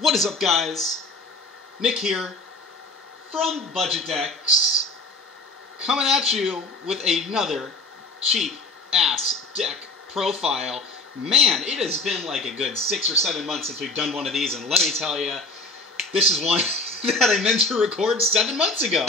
What is up, guys? Nick here from Budget Decks, coming at you with another cheap-ass deck profile. Man, it has been like a good 6 or 7 months since we've done one of these, and let me tell you, this is one that I meant to record 7 months ago,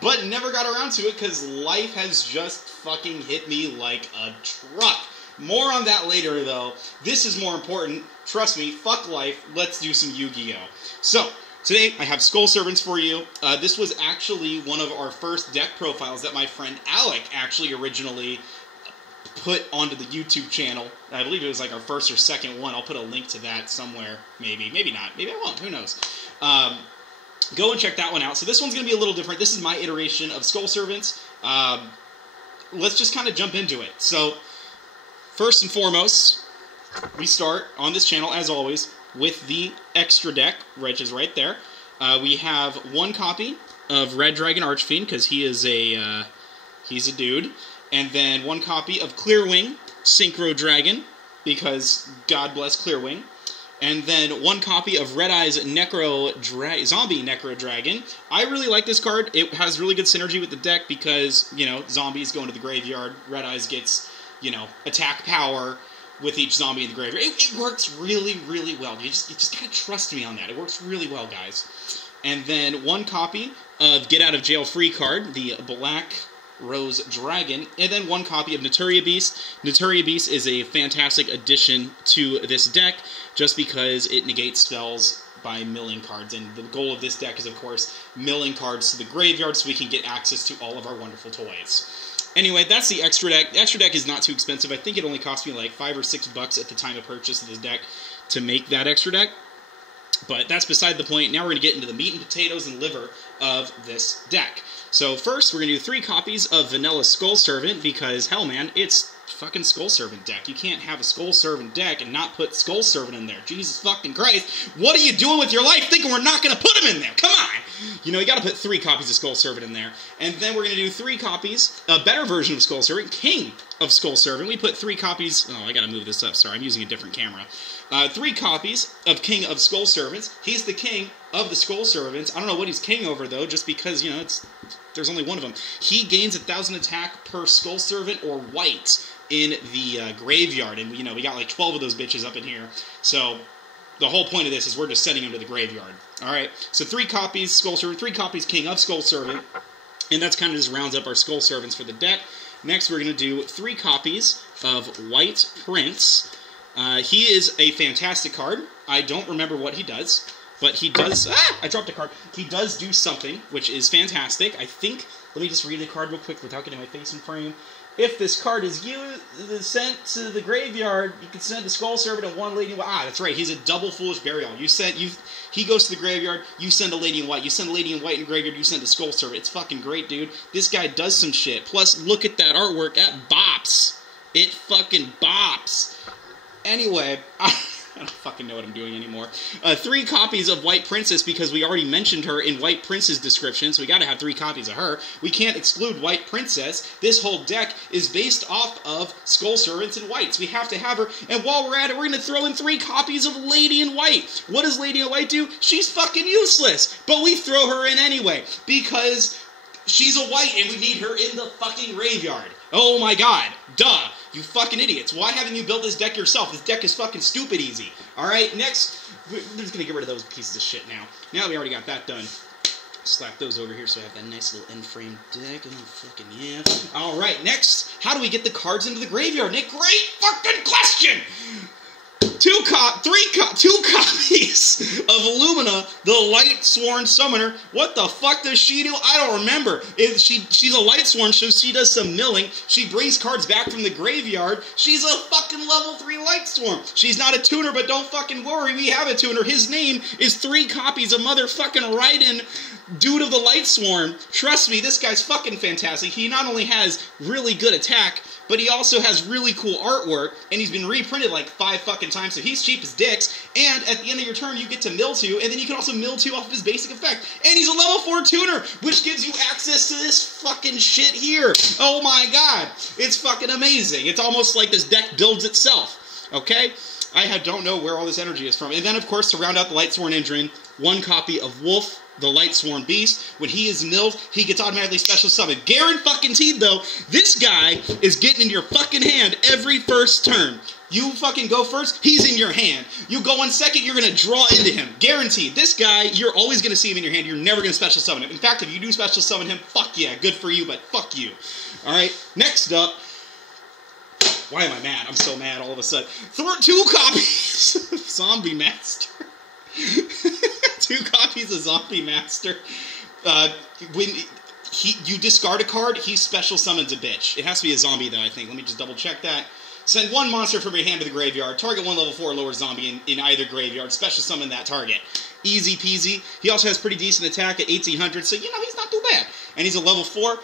but never got around to it because life has just fucking hit me like a truck. More on that later, though. This is more important. Trust me, fuck life. Let's do some Yu-Gi-Oh! So, today I have Skull Servants for you. This was actually one of our first deck profiles that my friend Alec actually originally put onto the YouTube channel. I believe it was like our first or second one. I'll put a link to that somewhere. Maybe. Maybe not. Maybe I won't. Who knows? Go and check that one out. So this one's going to be a little different. This is my iteration of Skull Servants. Let's just kind of jump into it. So, first and foremost, we start on this channel, as always, with the extra deck, which is right there. We have one copy of Red Dragon Archfiend, because he's a dude. And then one copy of Clearwing Synchro Dragon, because God bless Clearwing. And then one copy of Red Eye's Zombie Necro Dragon. I really like this card. It has really good synergy with the deck because, you know, zombies go into the graveyard. Red Eyes gets, you know, attack power with each zombie in the graveyard. It works really, really well. You just gotta trust me on that. It works really well, guys. And then one copy of Get Out of Jail Free card, the Black Rose Dragon, and then one copy of Naturia Beast. Naturia Beast is a fantastic addition to this deck, just because it negates spells by milling cards, and the goal of this deck is, of course, milling cards to the graveyard so we can get access to all of our wonderful toys. Anyway, that's the extra deck. The extra deck is not too expensive. I think it only cost me like $5 or $6 at the time of purchase of this deck to make that extra deck. But that's beside the point. Now we're going to get into the meat and potatoes and liver of this deck. So first, we're going to do 3 copies of Vanilla Skull Servant, because, hell man, it's fucking Skull Servant deck. You can't have a Skull Servant deck and not put Skull Servant in there. Jesus fucking Christ. What are you doing with your life thinking we're not going to put him in there? Come on! You know, you got to put 3 copies of Skull Servant in there. And then we're going to do 3 copies, a better version of Skull Servant, King of Skull Servant. We put 3 copies... Oh, I got to move this up. Sorry, I'm using a different camera. 3 copies of King of Skull Servants. He's the king of the Skull Servants. I don't know what he's king over, though, just because, you know, there's only one of them. He gains 1,000 attack per Skull Servant or white in the graveyard. And, you know, we got like 12 of those bitches up in here. So the whole point of this is we're just sending him to the graveyard. All right? So 3 copies Skull Servant, 3 copies King of Skull Servant. And that's kind of just rounds up our Skull Servants for the deck. Next, we're going to do 3 copies of White Prince. He is a fantastic card. I don't remember what he does, but he does... I dropped a card. He does do something, which is fantastic. I think... Let me just read the card real quick without getting my face in frame. If this card is sent to the graveyard, you can send a Skull Servant and 1 Lady in White. Ah, that's right. He's a double Foolish Burial. He goes to the graveyard, you send a Lady in White. You send a Lady in White in the graveyard, you send a Skull Servant. It's fucking great, dude. This guy does some shit. Plus, look at that artwork. That bops. It fucking bops. Anyway, I don't fucking know what I'm doing anymore. 3 copies of White Princess, because we already mentioned her in White Prince's description, so we gotta have 3 copies of her. We can't exclude White Princess. This whole deck is based off of Skull Servants and Whites. We have to have her, and while we're at it, we're gonna throw in 3 copies of Lady in White. What does Lady in White do? She's fucking useless, but we throw her in anyway, because she's a white and we need her in the fucking graveyard. Oh my god. Duh. You fucking idiots. Why haven't you built this deck yourself? This deck is fucking stupid easy. Alright, next, we're just gonna get rid of those pieces of shit now. Now that we already got that done. Slap those over here so I have that nice little end-frame deck. Oh, fucking yeah. Alright, next, how do we get the cards into the graveyard, Nick? Great fucking question! 2 copies of Illumina, the Lightsworn Summoner. What the fuck does she do? I don't remember. She's a Lightsworn, so she does some milling. She brings cards back from the graveyard. She's a fucking level 3 Lightsworn. She's not a tuner, but don't fucking worry. We have a tuner. His name is 3 copies of motherfucking Raiden, Dude of the Lightsworn. Trust me, this guy's fucking fantastic. He not only has really good attack, but he also has really cool artwork, and he's been reprinted like 5 fucking times, so he's cheap as dicks, and at the end of your turn, you get to mill 2, and then you can also mill 2 off of his basic effect, and he's a level 4 tuner, which gives you access to this fucking shit here. Oh my god, it's fucking amazing. It's almost like this deck builds itself, okay? don't know where all this energy is from. And then, of course, to round out the Lightsworn Endrin, one copy of Wolf, the Lightsworn Beast. When he is milled, he gets automatically special summoned. Guaranteed, though, this guy is getting in your fucking hand every first turn. You fucking go first, he's in your hand. You go on second, you're going to draw into him. Guaranteed. This guy, you're always going to see him in your hand. You're never going to special summon him. In fact, if you do special summon him, fuck yeah, good for you, but fuck you. Alright, next up. Why am I mad? I'm so mad all of a sudden. 2 copies of Zombie Master. 2 copies of Zombie Master. When you discard a card, he special summons a bitch. It has to be a zombie, though, I think. Let me just double check that. Send 1 monster from your hand to the graveyard. Target 1 level 4 or lower zombie in either graveyard. Special summon that target. Easy peasy. He also has pretty decent attack at 1800, so, you know, he's not too bad. And he's a level 4,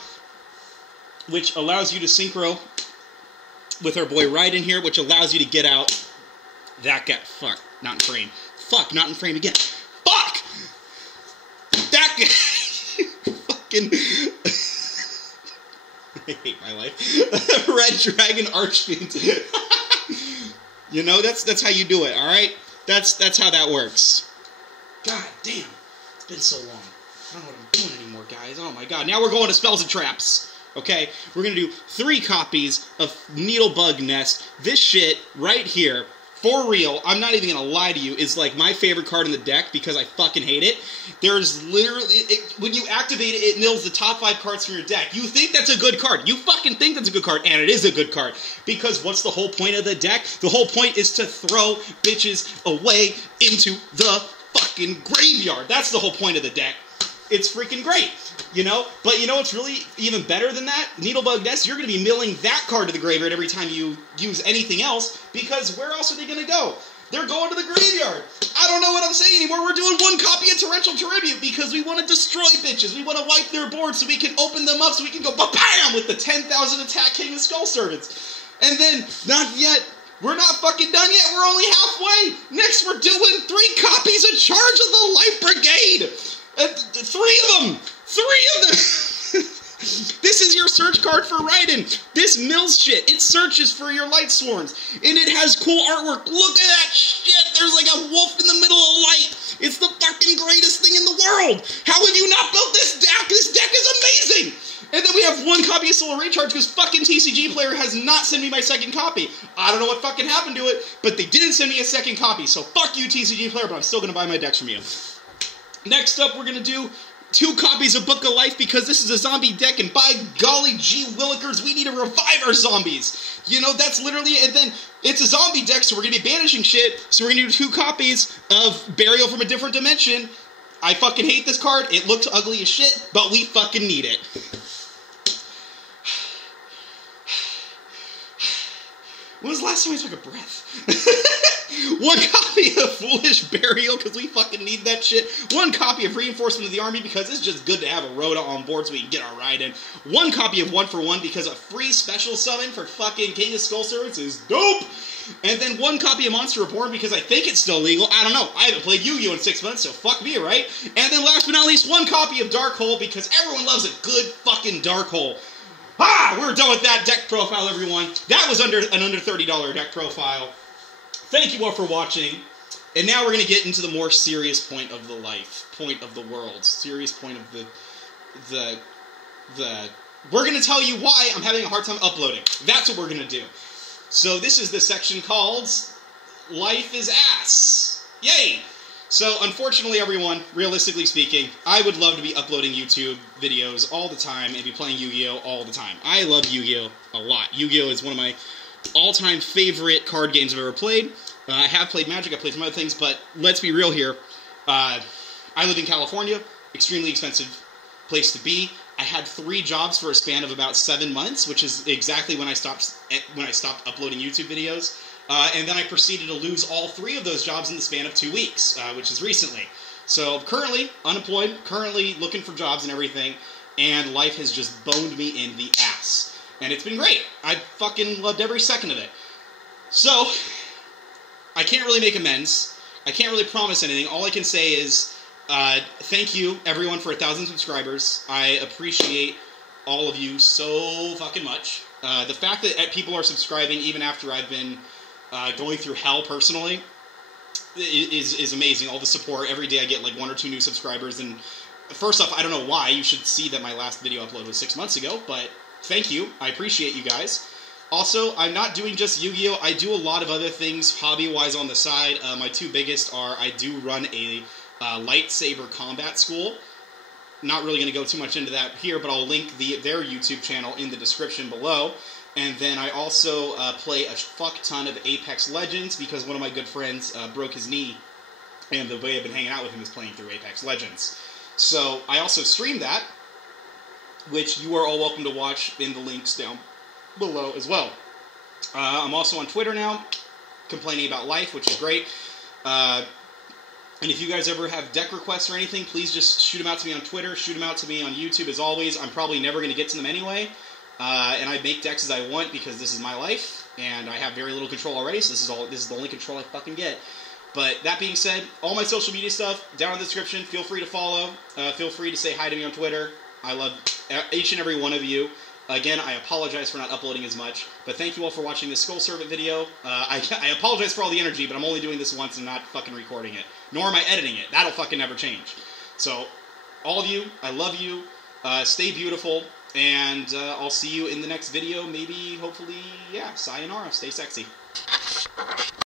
which allows you to synchro with our boy Raiden here, which allows you to get out that guy. Fuck, not in frame. Fuck, not in frame again. Fuck! That guy! Fucking... I hate my life. Red Dragon Archfiend. You know, that's how you do it, alright? That's how that works. God damn. It's been so long. I don't know what I'm doing anymore, guys. Oh my god. Now we're going to Spells and Traps. Okay? We're going to do 3 copies of Needlebug Nest. This shit right here, for real, I'm not even going to lie to you, is like my favorite card in the deck because I fucking hate it. There's literally, when you activate it, it mills the top 5 cards from your deck. You think that's a good card. You fucking think that's a good card, and it is a good card. Because what's the whole point of the deck? The whole point is to throw bitches away into the fucking graveyard. That's the whole point of the deck. It's freaking great. You know? But you know what's really even better than that? Needlebug Nest, you're going to be milling that card to the graveyard every time you use anything else, because where else are they going to go? They're going to the graveyard. I don't know what I'm saying anymore. We're doing 1 copy of Torrential Tribute because we want to destroy bitches. We want to wipe their board so we can open them up so we can go ba-bam with the 10,000 attack King of Skull Servants. And then, not yet. We're not fucking done yet. We're only halfway. Next, we're doing 3 copies of Charge of the Light Brigade. 3 of them. 3 of them! This is your search card for Raiden. This mills shit. It searches for your Lightsworns. And it has cool artwork. Look at that shit! There's like a wolf in the middle of light. It's the fucking greatest thing in the world! How have you not built this deck? This deck is amazing! And then we have 1 copy of Solar Recharge because fucking TCG Player has not sent me my 2nd copy. I don't know what fucking happened to it, but they didn't send me a 2nd copy. So fuck you, TCG Player, but I'm still gonna buy my decks from you. Next up, we're gonna do 2 copies of Book of Life because this is a zombie deck, and by golly gee willikers, we need to revive our zombies. You know, that's literally, and then it's a zombie deck, so we're going to be banishing shit, so we're going to do 2 copies of Burial from a Different Dimension. I fucking hate this card. It looks ugly as shit, but we fucking need it. When was the last time I took a breath? 1 copy of Foolish Burial, because we fucking need that shit. 1 copy of Reinforcement of the Army, because it's just good to have a Rhoda on board so we can get our ride in. 1 copy of 1 for 1, because a free special summon for fucking King of Skull Servants is dope! And then 1 copy of Monster Reborn, because I think it's still legal. I don't know. I haven't played Yu-Gi-Oh! In 6 months, so fuck me, right? And then last but not least, 1 copy of Dark Hole, because everyone loves a good fucking Dark Hole. Ah! We're done with that deck profile, everyone. That was under $30 deck profile. Thank you all for watching. And now we're going to get into the more serious point of the life, point of the world, serious point of the we're going to tell you why I'm having a hard time uploading. That's what we're going to do. So this is the section called Life is Ass. Yay! So unfortunately, everyone, realistically speaking, I would love to be uploading YouTube videos all the time and be playing Yu-Gi-Oh! All the time. I love Yu-Gi-Oh! A lot. Yu-Gi-Oh! Is one of my all-time favorite card games I've ever played. I have played Magic, I've played some other things, but let's be real here. I live in California, extremely expensive place to be. I had 3 jobs for a span of about 7 months, which is exactly when I stopped uploading YouTube videos. And then I proceeded to lose all 3 of those jobs in the span of 2 weeks, which is recently. So currently unemployed, currently looking for jobs and everything, and life has just boned me in the ass. And it's been great. I fucking loved every second of it. So, I can't really make amends. I can't really promise anything. All I can say is, thank you, everyone, for 1,000 subscribers. I appreciate all of you so fucking much. The fact that people are subscribing even after I've been going through hell personally is amazing. All the support. Every day I get like 1 or 2 new subscribers. And first off, I don't know why. You should see that my last video upload was 6 months ago, but thank you. I appreciate you guys. Also, I'm not doing just Yu-Gi-Oh! I do a lot of other things hobby-wise on the side. My 2 biggest are I do run a lightsaber combat school. Not really going to go too much into that here, but I'll link their YouTube channel in the description below. And then I also play a fuck ton of Apex Legends because one of my good friends broke his knee, and the way I've been hanging out with him is playing through Apex Legends. So I also stream that, which you are all welcome to watch in the links down below as well. I'm also on Twitter now, complaining about life, which is great. And if you guys ever have deck requests or anything, please just shoot them out to me on Twitter, shoot them out to me on YouTube as always. I'm probably never going to get to them anyway. And I make decks as I want because this is my life, and I have very little control already, so this is the only control I fucking get. But that being said, all my social media stuff down in the description. Feel free to follow. Feel free to say hi to me on Twitter. I love each and every one of you. Again, I apologize for not uploading as much, but thank you all for watching this Skull Servant video. I apologize for all the energy, but I'm only doing this once and not fucking recording it. Nor am I editing it. That'll fucking never change. So, all of you, I love you. Stay beautiful, and I'll see you in the next video. Maybe, hopefully, yeah, sayonara. Stay sexy.